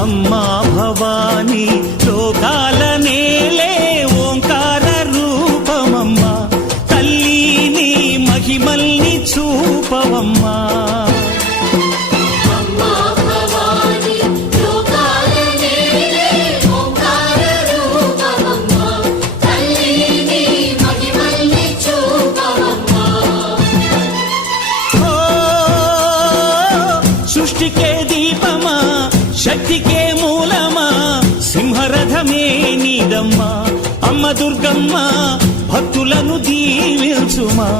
అమ్మా భవానీ లోకాల నేలే ఓంకార రూపమమ్మా, తల్లి నీ మహిమల్ని చూపవమ్మా. సృష్టికే దీపమా, శక్తికే మూలమా, సింహరథమే నీదమ్మా. అమ్మ దుర్గమ్మ భక్తులను దీవించుమా.